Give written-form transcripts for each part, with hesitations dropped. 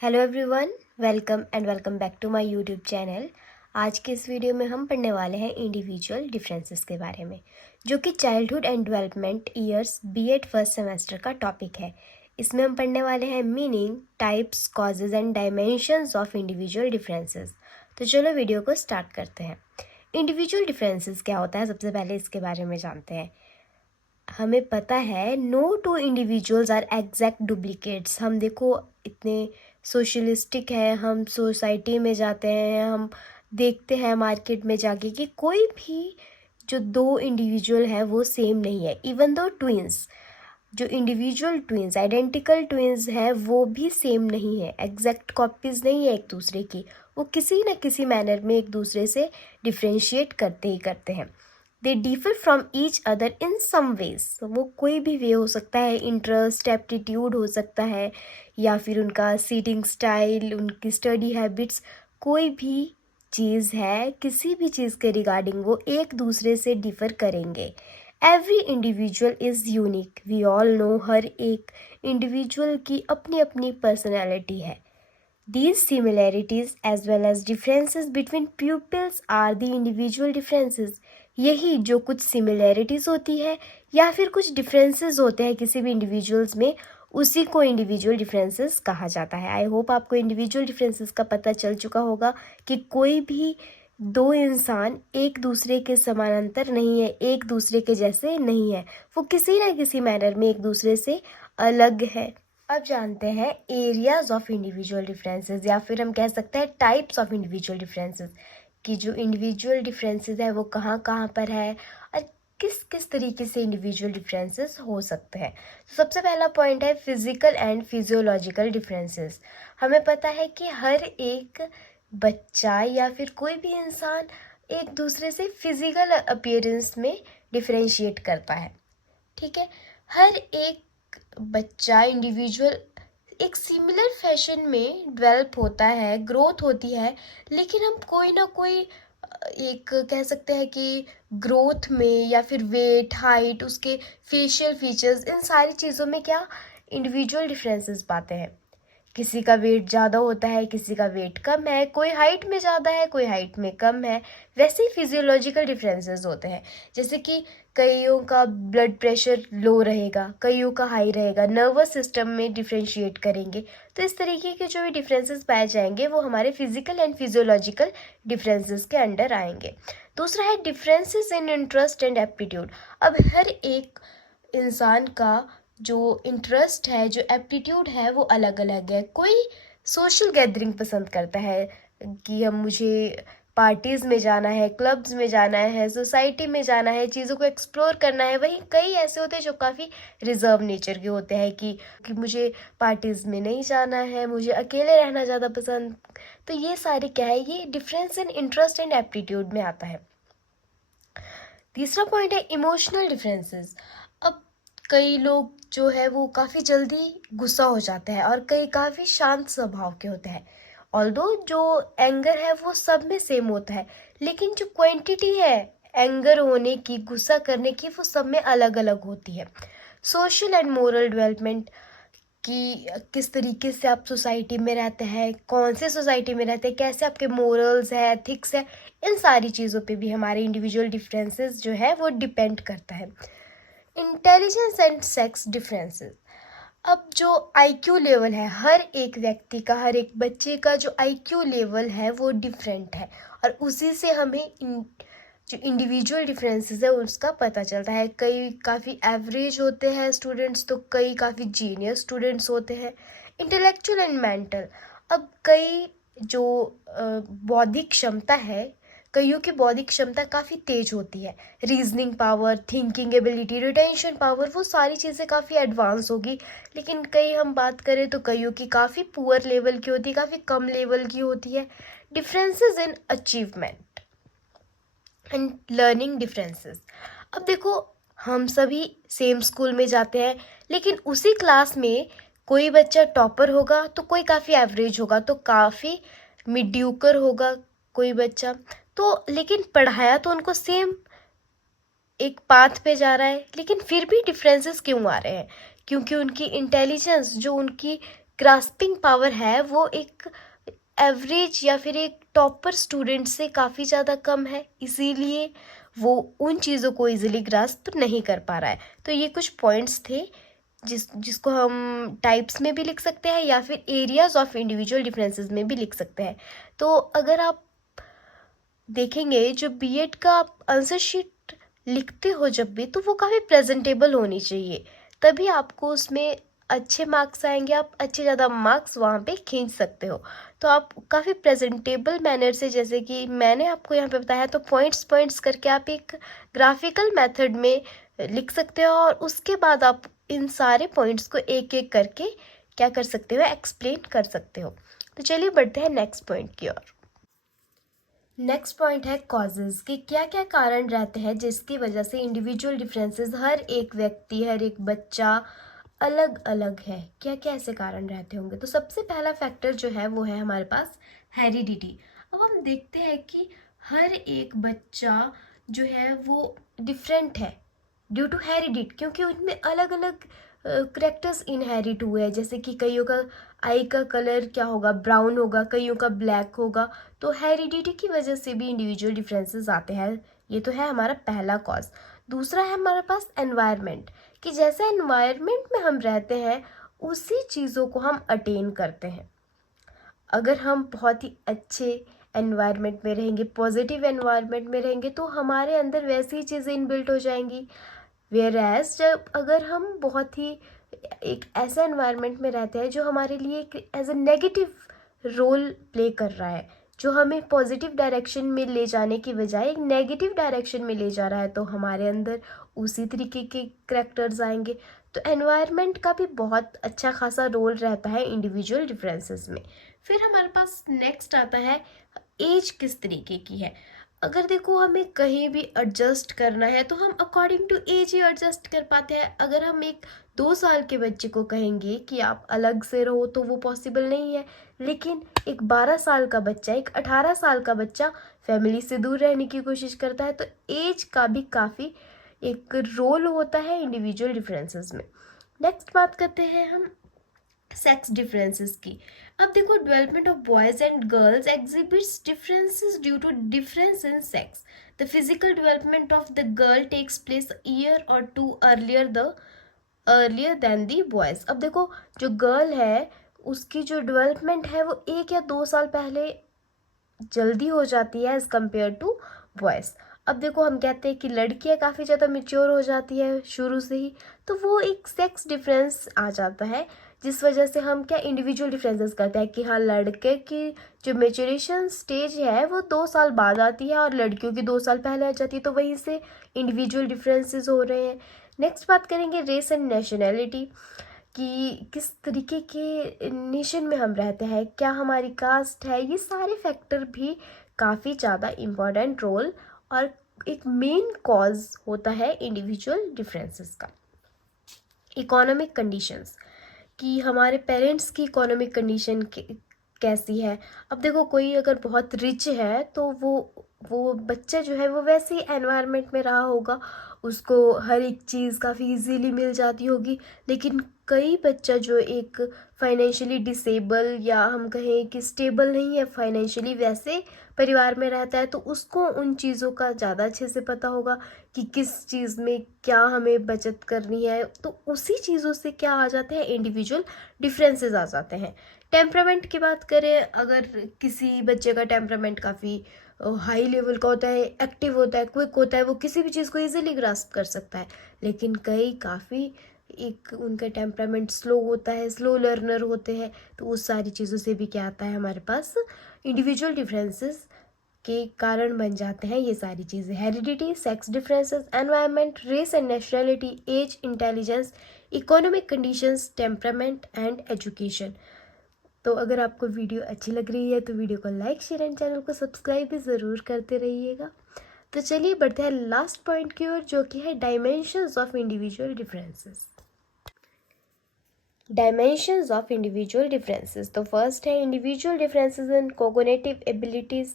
Hello everyone, welcome back to my YouTube channel. आज के इस वीडियो में हम पढ़ने वाले हैं इंडिविजुअल डिफरेंसेस के बारे में, जो कि childhood and development years BEd first semester का टॉपिक है। इसमें हम पढ़ने वाले हैं meaning, types, causes and dimensions of individual differences. तो चलो वीडियो को स्टार्ट करते हैं। इंडिविजुअल डिफरेंसेस क्या होता है, सबसे पहले इसके बारे में जानते हैं। हमें पता है no two individuals are exact duplicates. हम देखो इतने सोशलिस्टिक है, हम सोसाइटी में जाते हैं, हम देखते हैं मार्केट में जाके कि कोई भी जो दो इंडिविजुअल है वो सेम नहीं है। इवन दो ट्विंस, जो इंडिविजुअल ट्विंस, आइडेंटिकल ट्विंस है, वो भी सेम नहीं है, एग्जैक्ट कॉपीज नहीं है एक दूसरे की। वो किसी न किसी मैनर में एक दूसरे से डिफ्रेंशिएट करते ही करते हैं। They differ from each other in some ways. वो कोई भी वे हो सकता है, इंटरेस्ट, एप्टीट्यूड हो सकता है, या फिर उनका सीटिंग स्टाइल, उनकी स्टडी हैबिट्स, कोई भी चीज़ है, किसी भी चीज़ के रिगार्डिंग वो एक दूसरे से डिफ़र करेंगे। Every individual is unique. We all know हर एक इंडिविजुअल की अपनी अपनी पर्सनैलिटी है। These similarities as well as differences between pupils are the individual differences. यही जो कुछ similarities होती है या फिर कुछ differences होते हैं किसी भी individuals में, उसी को individual differences कहा जाता है। आई होप आपको individual differences का पता चल चुका होगा कि कोई भी दो इंसान एक दूसरे के समानांतर नहीं है, एक दूसरे के जैसे नहीं है, वो किसी न किसी मैनर में एक दूसरे से अलग है। अब जानते हैं एरियाज ऑफ इंडिविजुअल डिफरेंसेस, या फिर हम कह सकते हैं टाइप्स ऑफ इंडिविजुअल डिफरेंसेस, कि जो इंडिविजुअल डिफरेंसेस है वो कहाँ कहाँ पर है और किस किस तरीके से इंडिविजुअल डिफरेंसेस हो सकते हैं। तो सबसे पहला पॉइंट है फिजिकल एंड फिजियोलॉजिकल डिफरेंसेस। हमें पता है कि हर एक बच्चा या फिर कोई भी इंसान एक दूसरे से फिजिकल अपीयरेंस में डिफरेंशिएट करता है, ठीक है। हर एक बच्चा इंडिविजुअल एक सिमिलर फैशन में डेवलप होता है, ग्रोथ होती है, लेकिन हम कोई ना कोई एक कह सकते हैं कि ग्रोथ में या फिर वेट, हाइट, उसके फेशियल फीचर्स, इन सारी चीज़ों में क्या इंडिविजुअल डिफरेंसेस पाते हैं। किसी का वेट ज़्यादा होता है, किसी का वेट कम है, कोई हाइट में ज़्यादा है, कोई हाइट में कम है। वैसे ही फिजियोलॉजिकल डिफरेंसेस होते हैं, जैसे कि कईयों का ब्लड प्रेशर लो रहेगा, कईयों का हाई रहेगा, नर्वस सिस्टम में डिफ्रेंशिएट करेंगे। तो इस तरीके के जो भी डिफरेंसेस पाए जाएंगे वो हमारे फिजिकल एंड फिजियोलॉजिकल डिफरेंसेस के अंडर आएंगे। दूसरा है differences in interest and aptitude. अब हर एक इंसान का जो इंटरेस्ट है, जो एप्टीट्यूड है, वो अलग अलग है। कोई सोशल गैदरिंग पसंद करता है कि हम मुझे पार्टीज़ में जाना है, क्लब्स में जाना है, सोसाइटी में जाना है, चीज़ों को एक्सप्लोर करना है। वहीं कई ऐसे होते हैं जो काफ़ी रिजर्व नेचर के होते हैं कि मुझे पार्टीज़ में नहीं जाना है, मुझे अकेले रहना ज़्यादा पसंद। तो ये सारे क्या है, ये difference in interest and aptitude में आता है। तीसरा पॉइंट है इमोशनल डिफरेंसेस। अब कई लोग जो है वो काफ़ी जल्दी गुस्सा हो जाते हैं और कई काफ़ी शांत स्वभाव के होते हैं। ऑल्दो जो एंगर है वो सब में सेम होता है, लेकिन जो क्वांटिटी है एंगर होने की, गुस्सा करने की, वो सब में अलग अलग होती है। सोशल एंड मोरल डेवलपमेंट, कि किस तरीके से आप सोसाइटी में रहते हैं, कौन से सोसाइटी में रहते हैं, कैसे आपके मोरल्स है, एथिक्स है, इन सारी चीज़ों पे भी हमारे इंडिविजुअल डिफरेंसेस जो है वो डिपेंड करता है। Intelligence and sex differences. अब जो आईक्यू लेवल है हर एक व्यक्ति का, हर एक बच्चे का जो आईक्यू लेवल है वो डिफरेंट है, और उसी से हमें जो इंडिविजुअल डिफरेंसेस है उसका पता चलता है। कई काफ़ी एवरेज होते हैं स्टूडेंट्स, तो कई काफ़ी जीनियस स्टूडेंट्स होते हैं। Intellectual and mental. अब कई जो बौद्धिक क्षमता है, कईयों की बौद्धिक क्षमता काफ़ी तेज होती है, reasoning power, thinking ability, retention power, वो सारी चीज़ें काफ़ी एडवांस होगी। लेकिन कई हम बात करें तो कईयों की काफ़ी पुअर लेवल की होती है, काफ़ी कम लेवल की होती है। Differences in achievement and learning differences. अब देखो हम सभी सेम स्कूल में जाते हैं, लेकिन उसी क्लास में कोई बच्चा टॉपर होगा तो कोई काफ़ी एवरेज होगा, तो काफ़ी मिड्यूकर होगा कोई बच्चा। तो लेकिन पढ़ाया तो उनको सेम एक पाथ पे जा रहा है, लेकिन फिर भी डिफरेंसेस क्यों आ रहे हैं? क्योंकि उनकी इंटेलिजेंस, जो उनकी ग्रास्पिंग पावर है वो एक एवरेज या फिर एक टॉपर स्टूडेंट से काफ़ी ज़्यादा कम है, इसीलिए वो उन चीज़ों को इजीली ग्रास्प नहीं कर पा रहा है। तो ये कुछ पॉइंट्स थे जिसको हम टाइप्स में भी लिख सकते हैं या फिर एरियाज ऑफ इंडिविजुअल डिफरेंसेस में भी लिख सकते हैं। तो अगर आप देखेंगे जो बीएड का आप आंसर शीट लिखते हो जब भी, तो वो काफ़ी प्रेजेंटेबल होनी चाहिए, तभी आपको उसमें अच्छे मार्क्स आएंगे, आप अच्छे ज़्यादा मार्क्स वहाँ पे खींच सकते हो। तो आप काफ़ी प्रेजेंटेबल मैनर से, जैसे कि मैंने आपको यहाँ पे बताया, तो पॉइंट्स पॉइंट्स करके आप एक ग्राफिकल मेथड में लिख सकते हो और उसके बाद आप इन सारे पॉइंट्स को एक एक करके क्या कर सकते हो, एक्सप्लेन कर सकते हो। तो चलिए बढ़ते हैं नेक्स्ट पॉइंट की ओर। नेक्स्ट पॉइंट है कॉजेज, कि क्या क्या कारण रहते हैं जिसकी वजह से इंडिविजुअल डिफरेंसेस, हर एक व्यक्ति, हर एक बच्चा अलग अलग है, क्या क्या ऐसे कारण रहते होंगे। तो सबसे पहला फैक्टर जो है वो है हमारे पास हेरिडिटी। अब हम देखते हैं कि हर एक बच्चा जो है वो डिफरेंट है ड्यू टू हेरिडिट, क्योंकि उनमें अलग अलग करेक्टर्स इनहेरिट हुए हैं। जैसे कि कईयों का आई का कलर क्या होगा, ब्राउन होगा, कईयों का ब्लैक होगा। तो हेरिडिटी की वजह से भी इंडिविजुअल डिफरेंसेस आते हैं। ये तो है हमारा पहला कॉज। दूसरा है हमारे पास एनवायरनमेंट, कि जैसे एनवायरनमेंट में हम रहते हैं उसी चीज़ों को हम अटेन करते हैं। अगर हम बहुत ही अच्छे एनवायरनमेंट में रहेंगे, पॉजिटिव एनवायरनमेंट में रहेंगे, तो हमारे अंदर वैसी ही चीज़ें इनबिल्ट हो जाएंगी। वेयरएज जब अगर हम बहुत ही एक ऐसा एनवायरनमेंट में रहते हैं जो हमारे लिए एक as a negative role play कर रहा है, जो हमें पॉजिटिव डायरेक्शन में ले जाने की बजाय एक नेगेटिव डायरेक्शन में ले जा रहा है, तो हमारे अंदर उसी तरीके के करैक्टर्स आएंगे। तो एनवायरनमेंट का भी बहुत अच्छा खासा रोल रहता है इंडिविजुअल डिफरेंसेस में। फिर हमारे पास नेक्स्ट आता है एज किस तरीके की है। अगर देखो हमें कहीं भी एडजस्ट करना है तो हम अकॉर्डिंग टू एज ही एडजस्ट कर पाते हैं। अगर हम एक 2 साल के बच्चे को कहेंगे कि आप अलग से रहो तो वो पॉसिबल नहीं है, लेकिन एक 12 साल का बच्चा, एक 18 साल का बच्चा फैमिली से दूर रहने की कोशिश करता है। तो एज का भी काफ़ी एक रोल होता है इंडिविजुअल डिफरेंसेस में। नेक्स्ट बात करते हैं हम सेक्स डिफरेंसेस की। अब देखो development of boys and girls exhibits differences due to difference in sex. The physical development of the girl takes place year और 2 अर्लियर देन दी बॉयज। अब देखो जो गर्ल है उसकी जो डेवलपमेंट है वो 1 या 2 साल पहले जल्दी हो जाती है एज कम्पेयर टू बॉयज़। अब देखो हम कहते हैं कि लड़कियां काफ़ी ज़्यादा मेच्योर हो जाती है शुरू से ही, तो वो एक सेक्स डिफरेंस आ जाता है, जिस वजह से हम क्या इंडिविजुअल डिफरेंसेस करते हैं कि हाँ लड़के की जो मेच्योरेशन स्टेज है वो 2 साल बाद आती है और लड़कियों की 2 साल पहले आ जाती है। तो वहीं से इंडिविजुअल डिफरेंसेस हो रहे हैं। नेक्स्ट बात करेंगे रेस एंड नेशनैलिटी, कि किस तरीके के नेशन में हम रहते हैं, क्या हमारी कास्ट है, ये सारे फैक्टर भी काफ़ी ज़्यादा इम्पॉर्टेंट रोल और एक मेन कॉज होता है इंडिविजुअल डिफरेंसेस का। इकोनॉमिक कंडीशंस, कि हमारे पेरेंट्स की इकोनॉमिक कंडीशन कैसी है। अब देखो कोई अगर बहुत रिच है तो वो बच्चा जो है वो वैसे ही एनवायरनमेंट में रहा होगा, उसको हर एक चीज़ काफ़ी इजीली मिल जाती होगी। लेकिन कई बच्चा जो एक फाइनेंशियली डिसेबल या हम कहें कि स्टेबल नहीं है फाइनेंशियली, वैसे परिवार में रहता है, तो उसको उन चीज़ों का ज़्यादा अच्छे से पता होगा कि किस चीज़ में क्या हमें बचत करनी है। तो उसी चीज़ों से क्या आ जाते हैं, इंडिविजुअल डिफरेंसेस आ जाते हैं। टेम्परामेंट की बात करें, अगर किसी बच्चे का टेम्परामेंट काफ़ी हाई लेवल का होता है, एक्टिव होता है, क्विक होता है, वो किसी भी चीज़ को इजीली ग्रास्प कर सकता है। लेकिन कई काफ़ी एक उनका टेम्परामेंट स्लो होता है, स्लो लर्नर होते हैं। तो उस सारी चीज़ों से भी क्या आता है हमारे पास, इंडिविजुअल डिफरेंसेस के कारण बन जाते हैं ये सारी चीज़ें। Heredity, sex differences, environment, race and nationality, age, intelligence, economic conditions, temperament and education. तो अगर आपको वीडियो अच्छी लग रही है तो वीडियो को लाइक, शेयर एंड चैनल को सब्सक्राइब भी ज़रूर करते रहिएगा। तो चलिए बढ़ते हैं लास्ट पॉइंट की ओर, जो कि है dimensions of individual differences. Dimensions of individual differences, तो फर्स्ट है individual differences in cognitive abilities.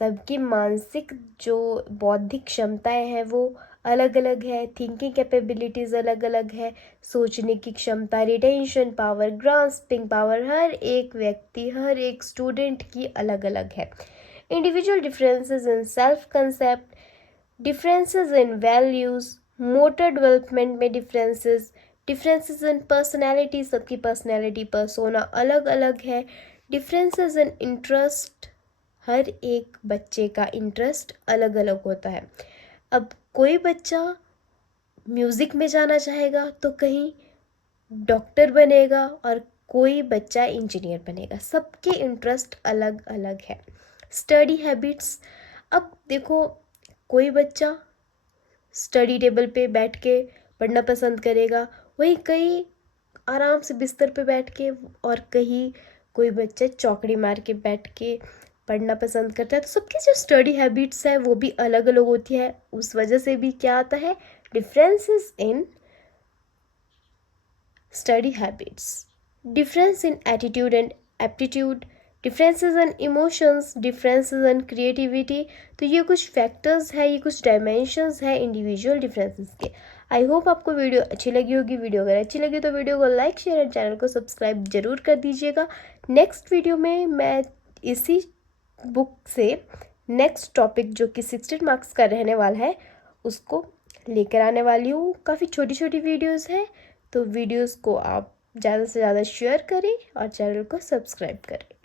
सबकी मानसिक जो बौद्धिक क्षमताएं हैं वो अलग अलग है, थिंकिंग कैपेबिलिटीज़ अलग अलग है, सोचने की क्षमता, रिटेंशन पावर, ग्रास्पिंग पावर हर एक व्यक्ति, हर एक स्टूडेंट की अलग अलग है। Individual differences in self concept, differences in values, motor development में डिफरेंसेस इन पर्सनैलिटी, सबकी पर्सनैलिटी पर्सोना अलग अलग है, डिफरेंसेस इन इंटरेस्ट, हर एक बच्चे का इंटरेस्ट अलग अलग होता है। अब कोई बच्चा म्यूज़िक में जाना चाहेगा तो कहीं डॉक्टर बनेगा और कोई बच्चा इंजीनियर बनेगा, सबके इंटरेस्ट अलग अलग है। स्टडी हैबिट्स, अब देखो कोई बच्चा स्टडी टेबल पे बैठ के पढ़ना पसंद करेगा, वहीं कहीं आराम से बिस्तर पे बैठ के, और कहीं कोई बच्चा चौकड़ी मार के बैठ के पढ़ना पसंद करता है। तो सबकी जो स्टडी हैबिट्स है वो भी अलग अलग होती है। उस वजह से भी क्या आता है, differences in study habits, difference in attitude and aptitude, differences in emotions, differences in creativity. तो ये कुछ फैक्टर्स है, ये कुछ डायमेंशंस है इंडिविजुअल डिफरेंसेस के। आई होप आपको वीडियो अच्छी लगी होगी। वीडियो अगर अच्छी लगी तो वीडियो को लाइक, शेयर एंड चैनल को सब्सक्राइब जरूर कर दीजिएगा। नेक्स्ट वीडियो में मैं इसी बुक से नेक्स्ट टॉपिक जो कि 16 मार्क्स का रहने वाला है उसको लेकर आने वाली हूँ। काफ़ी छोटी छोटी वीडियोस हैं, तो वीडियोस को आप ज़्यादा से ज़्यादा शेयर करें और चैनल को सब्सक्राइब करें।